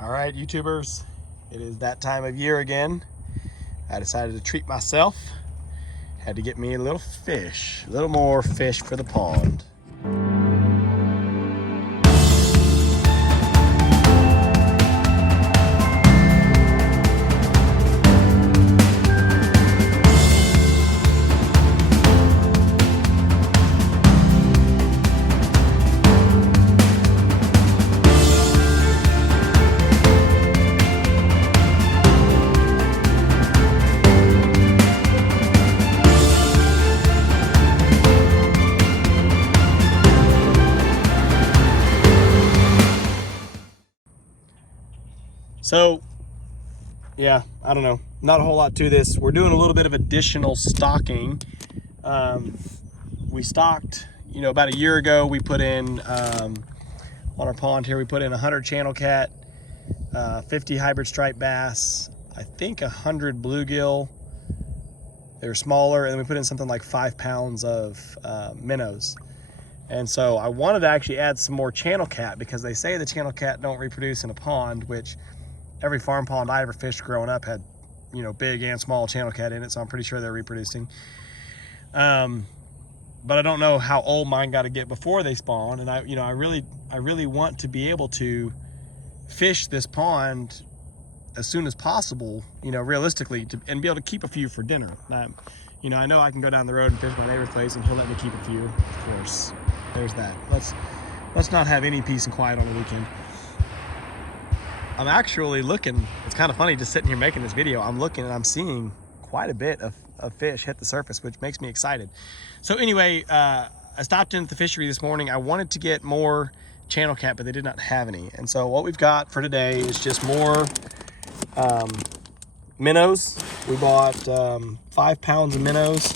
All right, YouTubers, it is that time of year again. I decided to treat myself. Had to get me a little fish, a little more fish for the pond. So, yeah, I don't know. Not a whole lot to this. We're doing a little bit of additional stocking. We stocked, about a year ago, we put in, on our pond here, we put in 100 channel cat, 50 hybrid striped bass, I think 100 bluegill. They were smaller, and then we put in something like 5 pounds of minnows. And so I wanted to actually add some more channel cat because they say the channel cat don't reproduce in a pond, which every farm pond I ever fished growing up had, big and small channel cat in it, so I'm pretty sure they're reproducing. But I don't know how old mine got to get before they spawn, and I really want to be able to fish this pond as soon as possible, realistically, and be able to keep a few for dinner. I know I can go down the road and fish my neighbor's place, and he'll let me keep a few. Of course, there's that. Let's not have any peace and quiet on the weekend. I'm actually looking, it's kind of funny just sitting here making this video. I'm looking and I'm seeing quite a bit of fish hit the surface, which makes me excited. So anyway, I stopped in at the fishery this morning. I wanted to get more channel cat, but they did not have any. And so what we've got for today is just more minnows. We bought 5 pounds of minnows.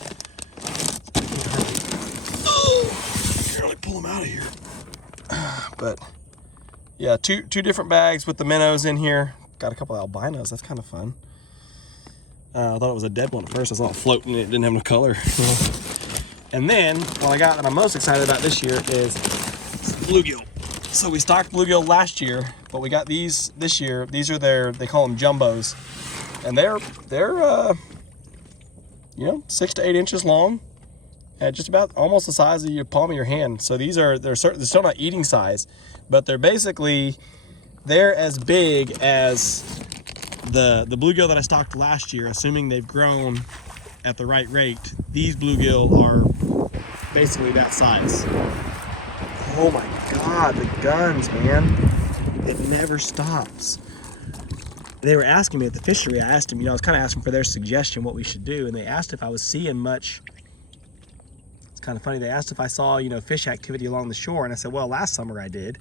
Oh, I can really pull them out of here. But yeah, two different bags with the minnows in here. Got a couple of albinos. That's kind of fun. I thought it was a dead one at first. I saw it floating. It didn't have no color. And then what I got that I'm most excited about this year is bluegill. So we stocked bluegill last year, but we got these this year. These are they call them jumbos, and they're 6 to 8 inches long, and just about almost the size of your palm of your hand. So they're still not eating size, but they're as big as the bluegill that I stocked last year, assuming they've grown at the right rate. These bluegill are basically that size. Oh my God, the guns, man. It never stops. They were asking me at the fishery, I asked them, I was kind of asking for their suggestion what we should do, and they asked if I was seeing much. It's kind of funny, they asked if I saw, fish activity along the shore, and I said, well, last summer I did,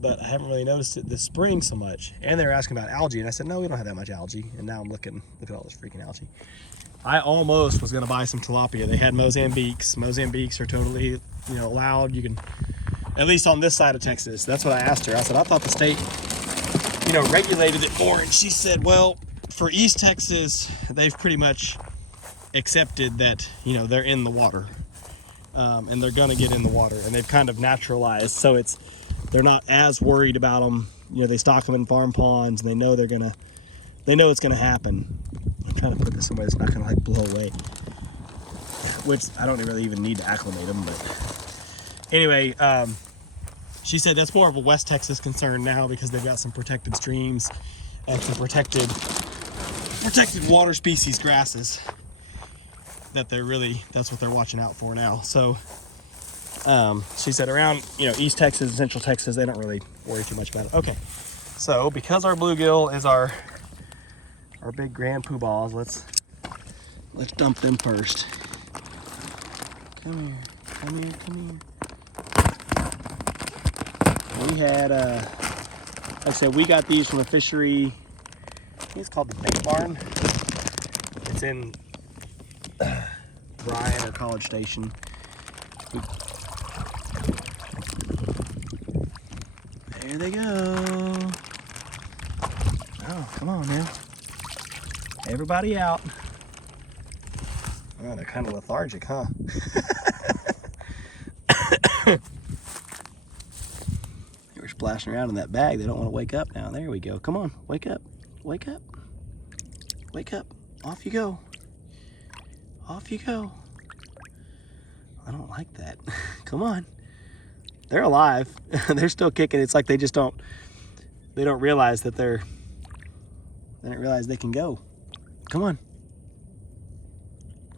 but I haven't really noticed it this spring so much. And they were asking about algae, and I said, no, we don't have that much algae. And now I'm looking, look at all this freaking algae. I almost was gonna buy some tilapia. They had Mozambiques. Mozambiques are totally, allowed. You can, at least on this side of Texas. That's what I asked her. I said, I thought the state, regulated it more. And she said, well, for East Texas, they've pretty much accepted that, they're in the water. And they're gonna get in the water, and they've kind of naturalized. So they're not as worried about them. They stock them in farm ponds, and they know it's gonna happen. I'm trying to put this somewhere it's not gonna blow away, which I don't really even need to acclimate them. But anyway, she said that's more of a West Texas concern now because they've got some protected streams and some protected water species grasses that that's what they're watching out for now. So she said around East Texas and Central Texas, they don't really worry too much about it. Okay, so because our bluegill is our big grand poobahs, let's dump them first. Come here. We had like I said, we got these from a fishery. I think it's called the Bait Barn. It's in Bryan or College Station. There they go. Oh, come on now. Everybody out. Oh, they're kind of lethargic, huh? splashing around in that bag. They don't want to wake up now. There we go. Come on, wake up, wake up, wake up. Off you go. Off you go. I don't like that. Come on. They're alive. They're still kicking. It's like they just don't realize that they don't realize they can go. Come on.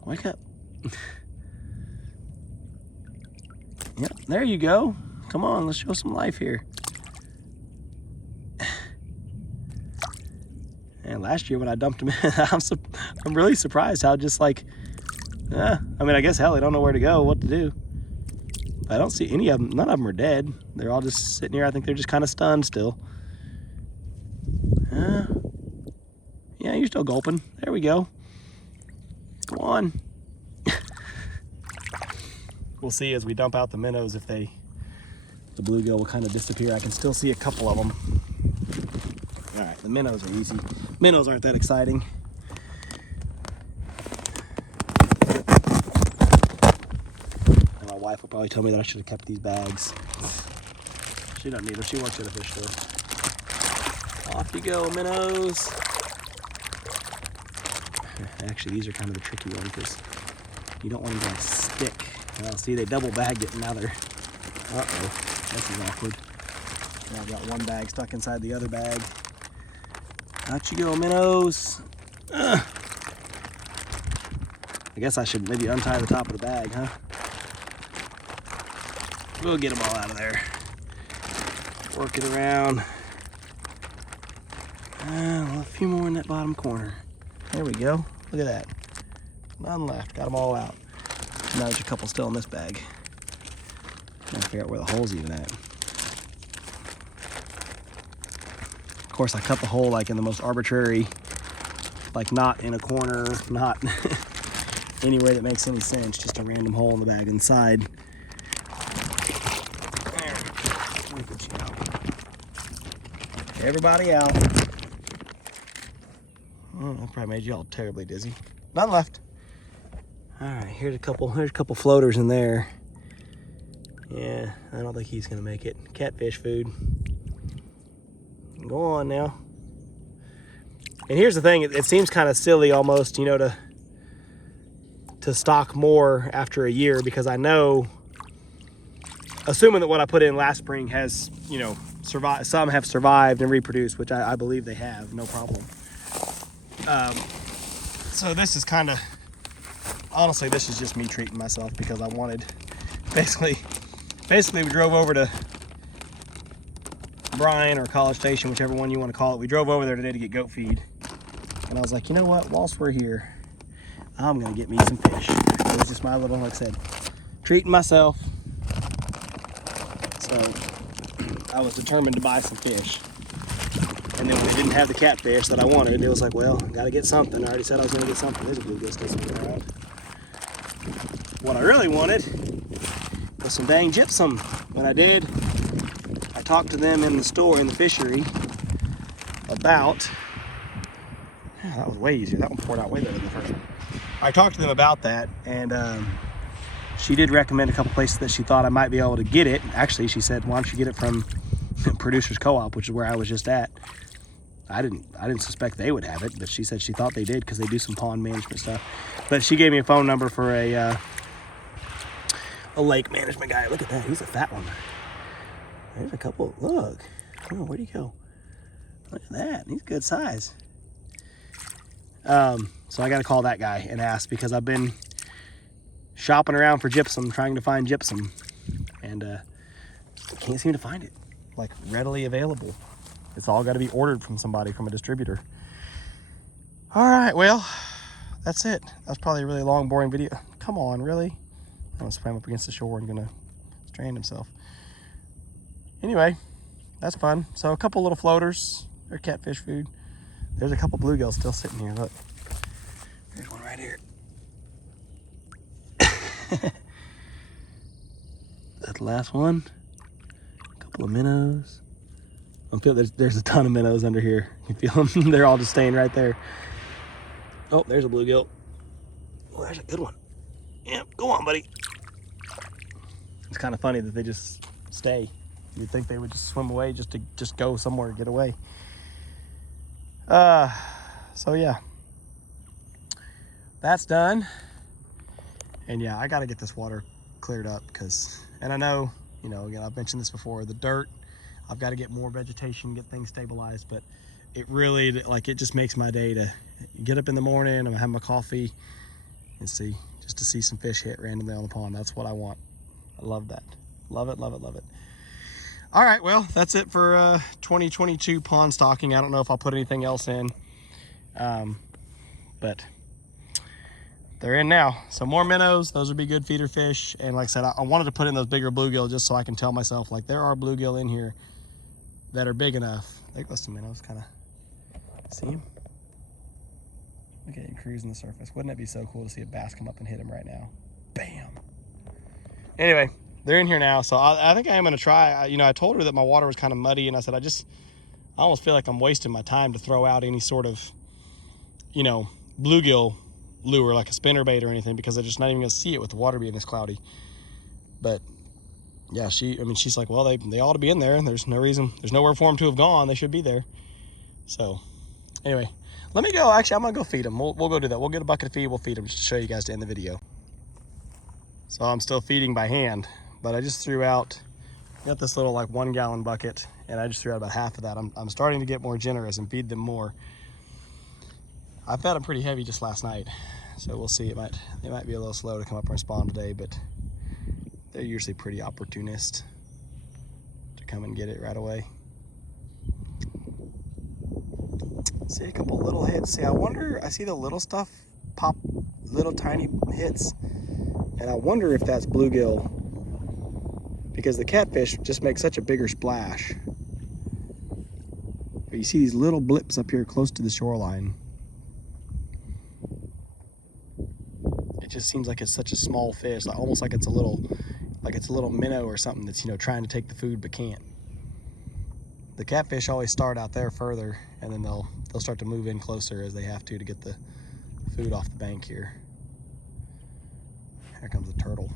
Wake up. Yep, there you go. Come on, let's show some life here. And last year when I dumped them in, I'm really surprised how just like, I mean, I guess hell, they don't know where to go, what to do. I don't see any of them. None of them are dead. They're all just sitting here. I think they're just kind of stunned still. Yeah, you're still gulping. There we go. Come on. We'll see as we dump out the minnows if the bluegill will kind of disappear. I can still see a couple of them. All right, the minnows are easy. Minnows aren't that exciting. And my wife will probably tell me that I should have kept these bags. She doesn't need them. She works at a fish store. Off you go, minnows. Actually, these are kind of the tricky one because you don't want them to like stick. Well, see, they double bagged it and now they're, uh-oh, this is awkward. Now I've got one bag stuck inside the other bag. Out you go, minnows. I guess I should maybe untie the top of the bag, huh? We'll get them all out of there. Work it around. Well, a few more in that bottom corner. There we go. Look at that. None left. Got them all out. Now there's a couple still in this bag. Trying to figure out where the hole's even at. Of course, I cut the hole like in the most arbitrary, like not in a corner, not any way that makes any sense. Just a random hole in the bag inside. There. Let me get you out. Everybody out. Oh, that probably made you all terribly dizzy. None left. All right, here's a couple floaters in there. Yeah, I don't think he's gonna make it. Catfish food. Go on now. And here's the thing, it seems kind of silly almost, you know, to stock more after a year, because I know, assuming that what I put in last spring has, you know, survived, some have survived and reproduced, which I believe they have, no problem. So this is kind of, honestly, this is just me treating myself because I wanted, basically we drove over to Bryan or College Station, whichever one you want to call it. We drove over there today to get goat feed. And I was like, you know what, whilst we're here, I'm gonna get me some fish. It was just my little, like I said, treating myself. So I was determined to buy some fish. And then when they didn't have the catfish that I wanted, it was like, well, gotta get something. I already said I was gonna get something. There's a bluegill still swimming around. What I really wanted was some dang gypsum. When I did, I talked to them in the store, in the fishery, about, that was way easier. That one poured out way better than the first one. I talked to them about that, and she did recommend a couple places that she thought I might be able to get it. Actually, she said, why don't you get it from Producers Co-op, which is where I was just at. I didn't suspect they would have it, but she said she thought they did because they do some pond management stuff. But she gave me a phone number for a lake management guy. Look at that, he's a fat one. There's a couple, look. Oh, where'd he go? Look at that, he's good size. So I gotta call that guy and ask, because I've been shopping around for gypsum, trying to find gypsum, and can't seem to find it, like readily available. It's all gotta be ordered from somebody, from a distributor. All right, well, that's it. That's probably a really long, boring video. Come on, really? I'm gonna swim up against the shore and gonna strand himself. Anyway, that's fun. So a couple little floaters, they're catfish food. There's a couple bluegills still sitting here, look. There's one right here. That's the last one. A couple of minnows. I feel there's a ton of minnows under here. You feel them? They're all just staying right there. Oh, there's a bluegill. Oh, there's a good one. Yeah, go on, buddy. It's kind of funny that they just stay. You'd think they would just swim away just to go somewhere, get away. So yeah, that's done. And yeah, I got to get this water cleared up and I know, you know, again, I've mentioned this before, the dirt, I've got to get more vegetation, get things stabilized, but it really, like, it just makes my day to get up in the morning, I'm have my coffee and just to see some fish hit randomly on the pond. That's what I want. I love that. Love it, love it, love it. All right, well, that's it for 2022 pond stocking. I don't know if I'll put anything else in, but they're in now. So more minnows, those would be good feeder fish. And like I said, I wanted to put in those bigger bluegill just so I can tell myself, like, there are bluegill in here that are big enough. There goes some minnows, kind of, see them? Look at him cruising the surface. Wouldn't it be so cool to see a bass come up and hit him right now? Bam. Anyway, they're in here now, so I think I am gonna try. You know, I told her that my water was kind of muddy, and I said, I almost feel like I'm wasting my time to throw out any sort of, you know, bluegill lure, like a spinner bait or anything, because I'm just not even gonna see it with the water being this cloudy. But yeah, she's like, well, they ought to be in there, and there's no reason, there's nowhere for them to have gone. They should be there. So anyway, let me go. Actually, I'm gonna go feed them. We'll go do that. We'll get a bucket of feed, we'll feed them just to show you guys to end the video. So I'm still feeding by hand, but I just threw out, got this little like 1 gallon bucket, and I just threw out about half of that. I'm starting to get more generous and feed them more. I fed them pretty heavy just last night, so we'll see. It might be a little slow to come up and spawn today, but they're usually pretty opportunist to come and get it right away. See a couple little hits. See, I see the little stuff pop, little tiny hits, and I wonder if that's bluegill, because the catfish just make such a bigger splash. But you see these little blips up here close to the shoreline. It just seems like it's such a small fish, like almost like it's a little minnow or something that's, you know, trying to take the food but can't. The catfish always start out there further, and then they'll start to move in closer as they have to get the food off the bank here. Here comes the turtle.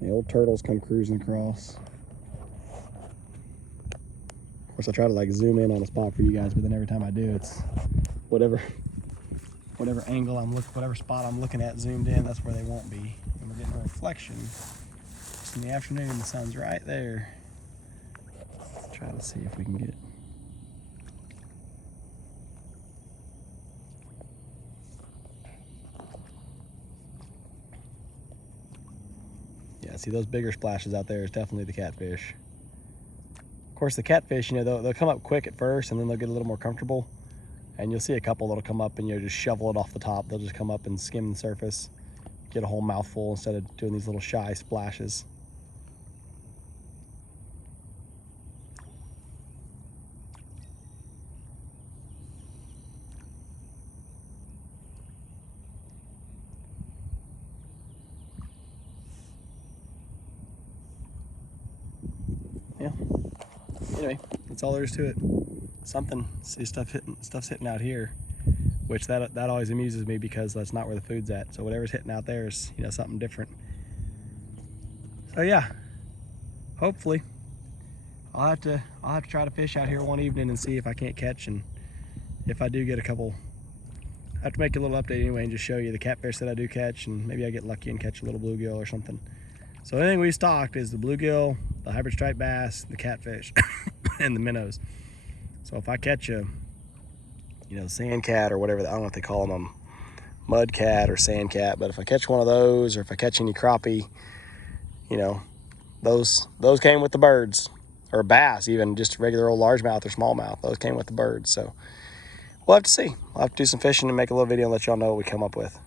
The old turtles come cruising across. Of course, I try to like zoom in on a spot for you guys, but then every time I do, it's whatever angle whatever spot I'm looking at zoomed in, that's where they won't be. And we're getting a reflection. Just in the afternoon, the sun's right there. Let's try to see if we can get it. Yeah, see those bigger splashes out there is definitely the catfish. Of course, the catfish, you know, they'll come up quick at first, and then they'll get a little more comfortable. And you'll see a couple that'll come up and, you know, just shovel it off the top. They'll just come up and skim the surface, get a whole mouthful instead of doing these little shy splashes. Yeah. Anyway, that's all there is to it. See, stuff's hitting out here, which that always amuses me, because that's not where the food's at. So whatever's hitting out there is, you know, something different. So yeah, hopefully I'll have to try to fish out here one evening and see if I can't catch, and if I do get a couple, I have to make a little update anyway and just show you the catfish that I do catch, and maybe I get lucky and catch a little bluegill or something. So anything we stocked is the bluegill, the hybrid striped bass, the catfish, and the minnows. So if I catch a, you know, sand cat or whatever, I don't know what they call them, mud cat or sand cat, but if I catch one of those, or if I catch any crappie, you know, those came with the birds, or bass, even just regular old largemouth or smallmouth, those came with the birds. So we'll have to see. I'll have to do some fishing and make a little video and let y'all know what we come up with.